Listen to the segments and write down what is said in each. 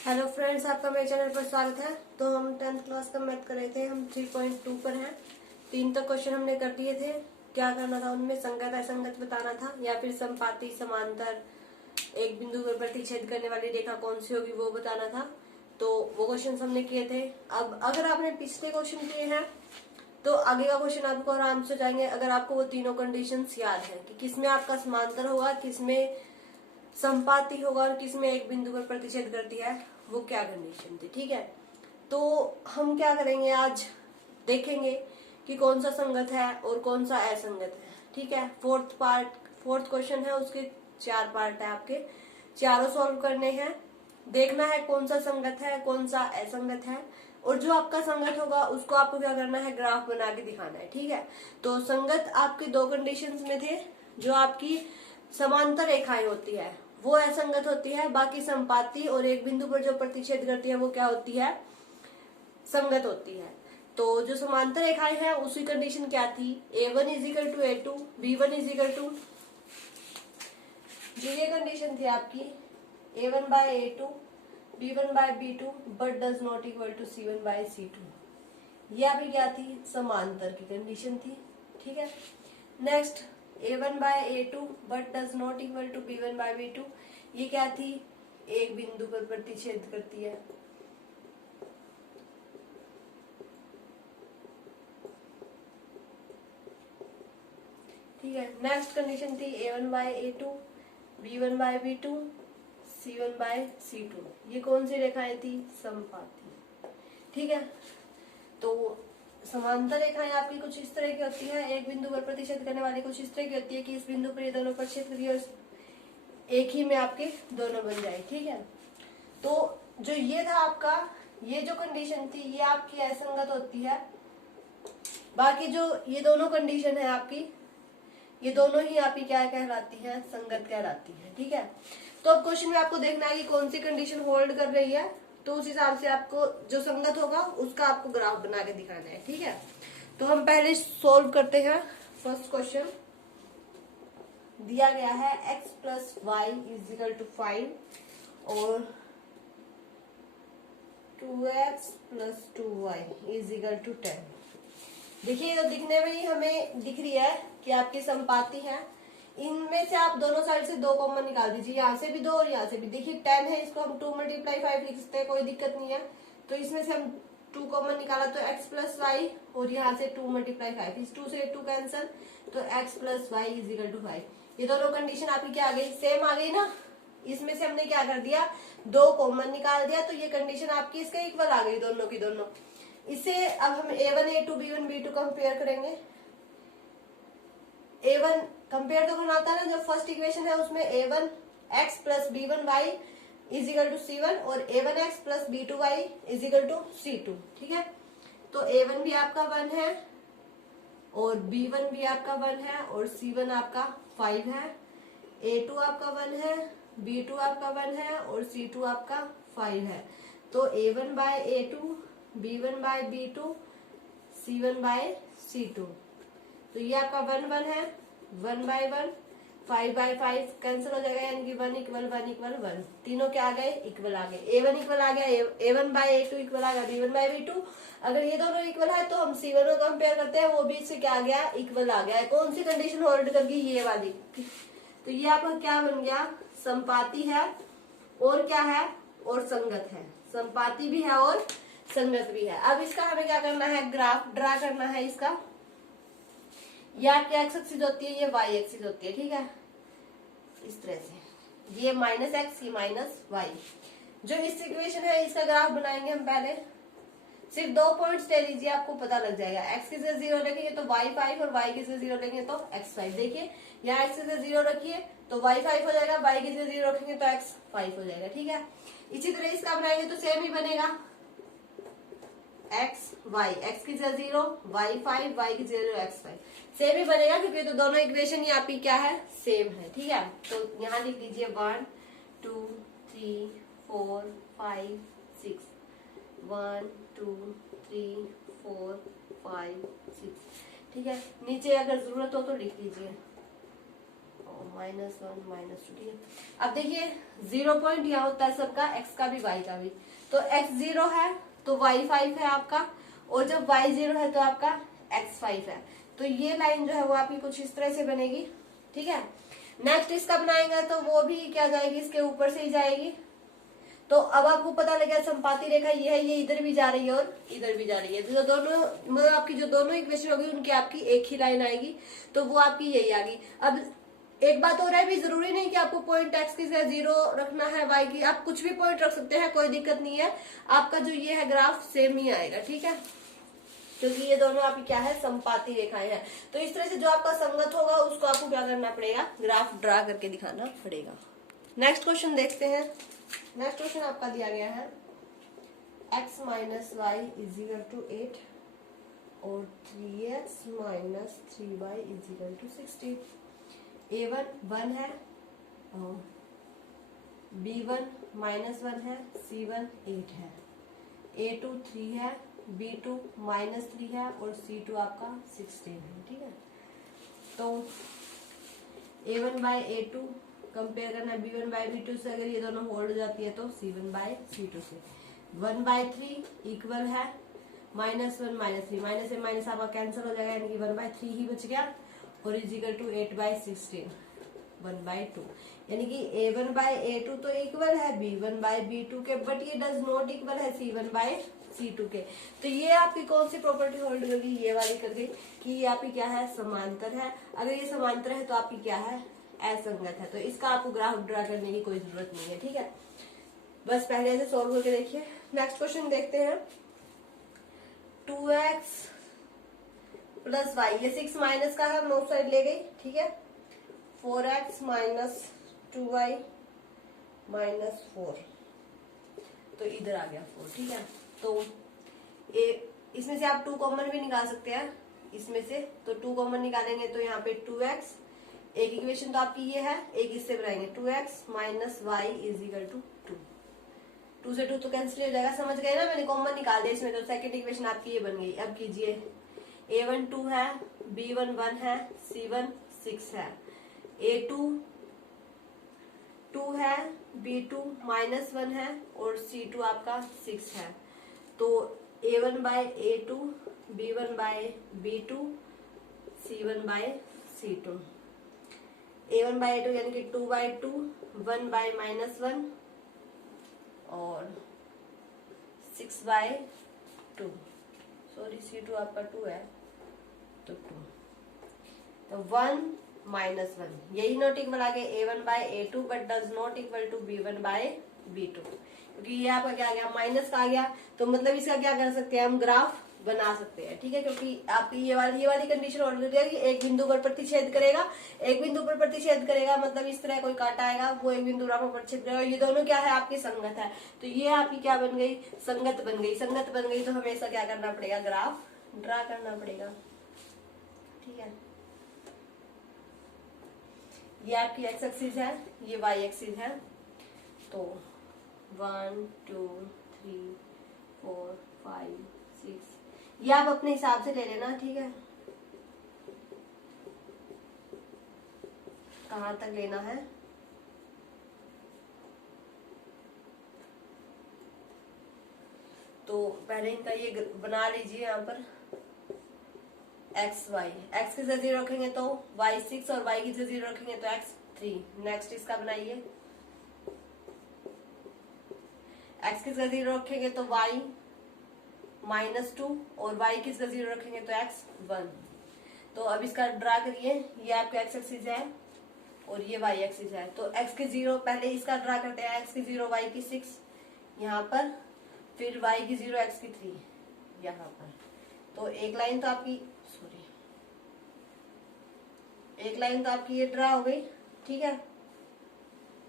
Hello friends, आपका मेरे channel पर स्वागत है। तो हम 10th क्लास का मैथ कर रहे थे। हम 3.2 पर हैं। 3 तक क्वेश्चन हमने कर दिए थे। क्या करना था उनमें? संगत असंगत बताना था या फिर संपाती समांतर एक बिंदु पर प्रतिच्छेद करने वाली रेखा कौन सी होगी वो बताना था। तो वो क्वेश्चन हमने किए थे। अब अगर आपने पिछले क्वेश्चन किए हैं तो आगे का क्वेश्चन आपको आराम से जाएंगे अगर आपको वो तीनों कंडीशंस याद है कि किसमें आपका समांतर होगा, किसमें संपाती होगा और किसमें एक बिंदु पर प्रतिच्छेद करती है, वो क्या कंडीशन थी। ठीक है, तो हम क्या करेंगे आज, देखेंगे कि कौन सा संगत है और कौन सा असंगत है। ठीक है, फोर्थ क्वेश्चन है, उसके 4 पार्ट है, आपके चारों सॉल्व करने हैं। देखना है कौन सा संगत है कौन सा असंगत है, और जो आपका संगत होगा उसको आपको क्या करना है, ग्राफ बना के दिखाना है। ठीक है, तो संगत आपके 2 कंडीशंस में थे। जो आपकी समांतर रेखाएं होती है वो असंगत होती है, बाकी संपाती और एक बिंदु पर जो प्रतिच्छेद करती है वो क्या होती है, संगत होती है। तो जो समांतर रेखाएं हैं उसकी कंडीशन क्या थी, A1 is equal to A2, B1 is equal to, जो ये कंडीशन थी आपकी A1 by A2, B1 by B2 but does not equal to C1 by C2, ये आपकी क्या थी, समांतर की कंडीशन थी। ठीक है, next A1 by A2 but does not equal to B1 by B2, ये क्या थी, एक बिंदु पर प्रतिच्छेद करती है। ठीक है, नेक्स्ट कंडीशन थी A1 by A2, B1 by B2, C1 by C2, ये कौन सी रेखाएं थी, समपाती। ठीक है, तो समांतर रेखाएं आपकी कुछ इस तरह की होती है, एक बिंदु पर प्रतिच्छेद करने वाली कुछ इस तरह की होती है कि इस बिंदु पर ये दोनों प्रतिच्छेद करिए और एक ही में आपके दोनों बन जाए। ठीक है, तो जो ये था आपका, ये जो कंडीशन थी ये आपकी असंगत होती है। बाकी जो ये दोनों कंडीशन है आपकी, ये दोनों ही आपकी क्या कहलाती है, संगत कहलाती है। ठीक है, तो अब क्वेश्चन में आपको देखना है कि कौन सी कंडीशन होल्ड कर रही है, तो उस हिसाब से आपको जो संगत होगा उसका आपको ग्राफ बना के दिखाना है। ठीक है, तो हम पहले सोल्व करते हैं। फर्स्ट क्वेश्चन दिया गया है x plus y is equal to 5 और 2x plus 2y is equal to 10। देखिए, तो दिखने में ही हमें दिख रही है कि आपकी संपाती है। इनमें से आप दोनों साइड से 2 कॉमन निकाल दीजिए, यहाँ से भी 2 और यहाँ से भी। देखिए 10 है, इसको हम 2 मल्टीप्लाई 5 लिख सकते हैं, कोई दिक्कत नहीं है। तो इसमें से हम 2 कॉमन निकाला तो x प्लस वाई, और यहाँ से 2 मल्टीप्लाई 5, इस 2 से 2 कैंसल, तो x plus y is equal to 5। ये दोनों कंडीशन आपकी क्या आ गई, सेम आ गई ना। इसमें से हमने क्या कर दिया, 2 कॉमन निकाल दिया, तो ये कंडीशन आपकी इसके इक्वल आ गई, दोनों की दोनों। इसे अब हम A1 A2 B1 B2 compare करेंगे। A1 कंपेयर तो करना आता है ना, जो फर्स्ट इक्वेशन है उसमें A1 x plus B1 y is equal to C1 और A1 x plus B2 y is equal to C2। ठीक है, तो A1 भी आपका 1 है और B1 भी आपका 1 है और C1 आपका 5 है। A2 आपका 1 है, B2 आपका 1 है और C2 आपका 5 है। तो A1 by A2, B1 by B2, C1 by C2, तो ये आपका 1 1 है, 1 बाय 1, 5 बाय 5 कैंसिल हो जाएगा, यानी कि 1 इक्वल 1 इक्वल 1, तीनों क्या आ गए, इक्वल आ गए। A1 इक्वल आ गया, A1 बाय A2 इक्वल आ गया B1 बाय B2। अगर ये दोनों इक्वल है तो हम C1 को कंपेयर करते हैं, वो भी इससे क्या आ गया, इक्वल आ गया है। कौन सी कंडीशन होल्ड करगी, ये वाली। तो ये आपका क्या बन गया, संपाती है और क्या है, और संगत है। संपाती भी है और संगत भी है। अब इसका हमें क्या करना है, ग्राफ ड्रा करना है इसका। ये आपकी एक्स एक्सिस होती है, ये वाई एक्सिस होती है। ठीक है, इस तरह से ये माइनस एक्स, ये माइनस वाई। जो इस इक्वेशन है इसका ग्राफ बनाएंगे हम पहले। सिर्फ 2 पॉइंट्स ले लीजिए, आपको पता लग जाएगा। एक्स की जगह 0 रखेंगे तो वाई 5 और वाई की जगह 0 लेंगे तो एक्स 5। देखिए यहाँ एक्स की जगह 0 रखिए तो वाई 5 हो जाएगा, वाई की जगह 0 रखेंगे तो एक्स 5 हो जाएगा। ठीक है, इसी तरह इसका बनाएंगे तो सेम ही बनेगा, एक्स वाई, एक्स की जगह 0, वाई 5, वाई की जगह 0, एक्स 5, सेम ही बनेगा क्योंकि तो दोनों इक्वेशन ही आपकी क्या है, सेम है। ठीक है, तो यहाँ लिख दीजिए 1 2 3 4 5 6, 1 2 3 4 5 6। ठीक है, नीचे अगर जरूरत हो तो लिख लीजिए। -1 -2, ठीक है। अब देखिए 0 पॉइंट यहाँ होता है सबका, x का भी y का भी, तो x 0 है तो y 5 है आपका, और जब y 0 है तो आपका x 5 है। तो ये लाइन जो है वो आपकी कुछ इस तरह से बनेगी, ठीक है। नेक्स्ट इसका बनाएंगे तो वो भी क्या जाएगी, इसके ऊपर से ही जाएगी। तो अब आपको पता लगा संपाती रेखा ये है, ये इधर भी जा रही है और इधर भी जा रही है, तो दोनों मतलब आपकी जो दोनों इक्वेशन होगी उनकी आपकी एक ही लाइन आएगी, तो वो आपकी यही आ गई। अब एक बात और है भी, जरूरी नहीं कि आपको पॉइंट एक्स की जगह 0 रखना है, वाई की आप कुछ भी पॉइंट रख सकते हैं, कोई दिक्कत नहीं है, आपका जो ये है ग्राफ सेम ही आएगा, ठीक है, क्योंकि ये दोनों आपकी क्या है, संपाती रेखाएं हैं। तो इस तरह से जो आपका संगत होगा उसको आपको क्या करना पड़ेगा, ग्राफ ड्रा करके दिखाना पड़ेगा। नेक्स्ट क्वेश्चन देखते हैं। नेक्स्ट क्वेश्चन आपका दिया गया है x - y = 8 और 3x - 3y = 16। a1 1 है, b1 -1 है, c1 8 है, a2 3 है, b2 -3 है और c2 आपका 16 है, ठीक है। तो a1 by a2 कंपेयर करना है b1 by b2 से, अगर ये दोनों होल्ड हो जाती है तो c1 by c2 से। 1/3 इक्वल है -1 -3, माइनस से माइनस आपका कैंसिल हो जाएगा, यानी कि 1/3 ही बच गया, और = 8/16 1/2, यानी कि a1 by a2 तो इक्वल है b1 by b2 के, बट ये डज नॉट इक्वल है c1 by c2 के। तो ये आपकी कौन सी प्रॉपर्टी होल्ड कर गई, ये वाली कर गई कि ये आपकी क्या है, समांतर है। अगर ये समांतर है तो आपकी क्या है, असंगत है, तो इसका आपको ग्राफ ड्रा करने की कोई जरूरत नहीं है, ठीक है। बस पहले से सॉल्व करके देखिए। नेक्स्ट क्वेश्चन देखते हैं। 2x + y, ये 6 माइनस का है, नॉर्थ साइड ले गई, ठीक है। 4x - 2y - 4, तो इधर आ गया 4, ठीक है। तो इसमें से आप 2 कॉमन भी निकाल सकते हैं, इसमें से तो 2 कॉमन निकालेंगे तो यहाँ पे 2x, एक इक्वेशन तो आपकी ये है, एक इससे बनाएंगे 2x - y = 2, 2 से 2 तो कैंसिल हो जाएगा, समझ गए ना, मैंने कॉमन निकाल दिया इसमें, तो सेकंड इक्वेशन आपकी ये बन गई। अब कीजिए, a1 2 है, b1 1 है, c1 6 है, a2 2 है, b2 -1 है और c2 आपका 6 है। तो a1 by a2, b1 by b2, c1 by c2, a1 by a2 यानी कि 2/2, 1 by -1 और 6/2, सॉरी c2 आपका 2 है तो 2, तो 1 -1, यही नॉट इक्वल आ गया a1 by a2 but does not equal to b1 by b2, क्योंकि ये आपका क्या आ गया, माइनस का आ गया, तो मतलब इसका क्या कर सकते हैं, हम ग्राफ बना सकते हैं, ठीक है। क्योंकि आपकी ये वाली कंडीशन ऑलरेडी है कि एक बिंदु पर प्रतिच्छेद करेगा, एक बिंदु पर प्रतिच्छेद करेगा, मतलब इस तरह कोई कांटा आएगा, वो एक बिंदु पर प्रतिच्छेद करेगा, ये दोनों क्या है, आपकी संगत है, तो ये आपकी क्या बन गई, संगत बन गई। संगत बन गई तो हमें इसका क्या करना पड़ेगा, ग्राफ ड्रा करना पड़ेगा, ठीक है। ये आपकी एक्स एक्सिस है, ये वाई एक्सिस है, तो 1 2 3 4 5 6, ये आप अपने हिसाब से ले लेना, ठीक है, कहाँ तक लेना है। तो पहले इनका ये बना लीजिए, यहाँ पर एक्स वाई, एक्स की जगह 0 रखेंगे तो वाई 6 और वाई की जगह 0 रखेंगे तो एक्स 3। नेक्स्ट इसका बनाइए, एक्स की जगह 0 रखेंगे तो वाई -2 और वाई की जगह 0 रखेंगे तो एक्स 1। तो अब इसका ड्रा करिए, ये आपका एक्स एक्सिस है और ये वाई एक्सिस है, तो एक्स की 0 पहले इसका ड्रा करते हैं, एक्स की 0 वाई की 6 यहाँ पर, फिर वाई की 0 एक्स की 3 यहाँ पर। तो एक लाइन तो आपकी एक लाइन तो आपकी ये ड्रा हो गई, ठीक है।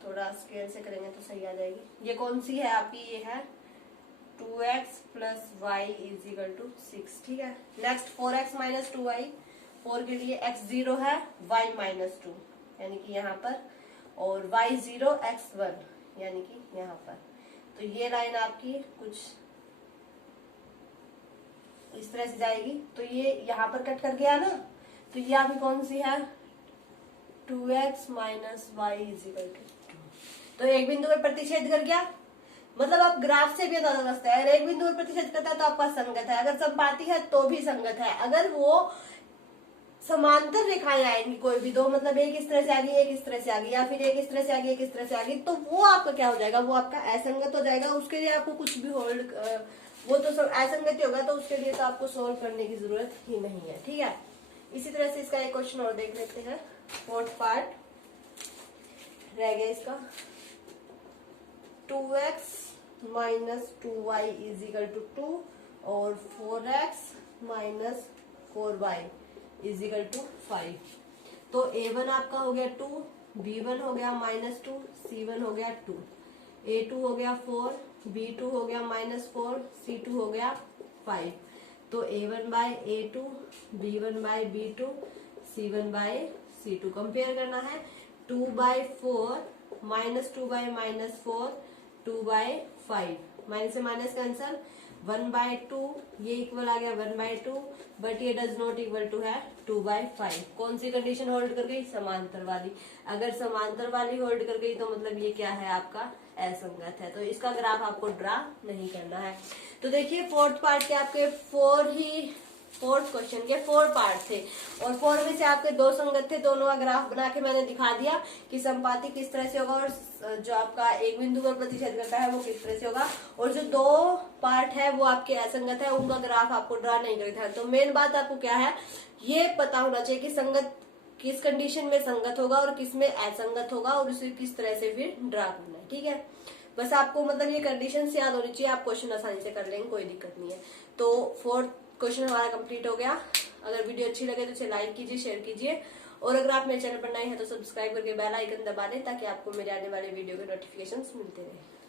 थोड़ा स्केल से करेंगे तो सही आ जाएगी। ये कौन सी है आपकी, ये है 2x + y = 6, ठीक है। नेक्स्ट 4x - 2y, 4 के लिए x 0 है, y -2 यानी कि यहाँ पर, और y 0 x 1 यानी कि यहाँ पर। तो ये लाइन आपकी कुछ इस तरह से जाएगी, तो ये यहाँ पर कट कर गया ना, तो ये आपकी कौन सी है 2x minus Y is equal to 2। तो एक बिंदु पर प्रतिच्छेद कर गया, मतलब आप ग्राफ से भी अंदाजा लगा सकते हैं। अगर एक बिंदु पर प्रतिच्छेद करता है तो आपका संगत है, अगर संपाती है तो भी संगत है। अगर वो समांतर रेखाएं आएंगी कोई भी दो, मतलब एक इस तरह से आ गई, एक इस तरह से आ गई, या फिर एक इस तरह से आ गई, एक इस तरह से आ गई, तो वो आपका क्या हो जाएगा, वो आपका असंगत हो जाएगा। उसके लिए आपको कुछ भी होल्ड, वो तो सब असंगत होगा, तो उसके लिए तो आपको सोल्व करने की जरूरत ही नहीं है। ठीक है, इसी तरह से इसका एक क्वेश्चन और देख लेते हैं। फोर्थ पार्ट रह गया इसका, 2x minus 2y is equal to 2 और 4x minus 4y is equal to 5। तो a1 आपका हो गया 2, b1 हो गया -2, c1 हो गया 2, a2 हो गया 4, b2 हो गया -4, c2 हो गया 5। तो a1 by a2, b1 by b2, c1 by c2 compare करना है। 2 बाय 4 -2 बाय -4, 2 बाय 5, माइनस से माइनस कैंसल, 1 बाय 2, ये इक्वल आ गया 1 बाय 2, बट ये डज नॉट इक्वल टू है 2 बाय 5। कौन सी कंडीशन होल्ड कर गई, समांतर वाली। अगर समांतर वाली होल्ड कर गई तो मतलब ये क्या है, आपका असंगत है, तो इसका ग्राफ आपको ड्रा नहीं करना है। तो देखिए फोर्थ पार्ट के आपके फोर्थ क्वेश्चन के 4 पार्ट थे, और 4 में से आपके 2 संगत थे, दोनों का ग्राफ बना के मैंने दिखा दिया कि संपाती किस तरह से होगा और जो आपका एक बिंदु पर प्रतिच्छेद करता है वो किस तरह से होगा, और जो 2 पार्ट है वो आपके असंगत है, उनका ग्राफ आपको ड्रा नहीं करना है। तो मेन बात आपको क्या है, ये पता होना चाहिए कि संगत किस कंडीशन में संगत होगा और किस में असंगत होगा, और उसे किस तरह से फिर ड्रा करना है। ठीक है, बस आपको मतलब ये कंडीशन याद होनी चाहिए, आप क्वेश्चन आसानी से कर लेंगे, कोई दिक्कत नहीं है। तो फोर्थ क्वेश्चन हमारा कंप्लीट हो गया। अगर वीडियो अच्छी लगे तो इसे लाइक कीजिए, शेयर कीजिए, और अगर आप मेरे चैनल पर नए हैं तो सब्सक्राइब करके बेल आइकन दबा दें ताकि आपको मेरे आने वाले वीडियो के नोटिफिकेशंस मिलते रहे।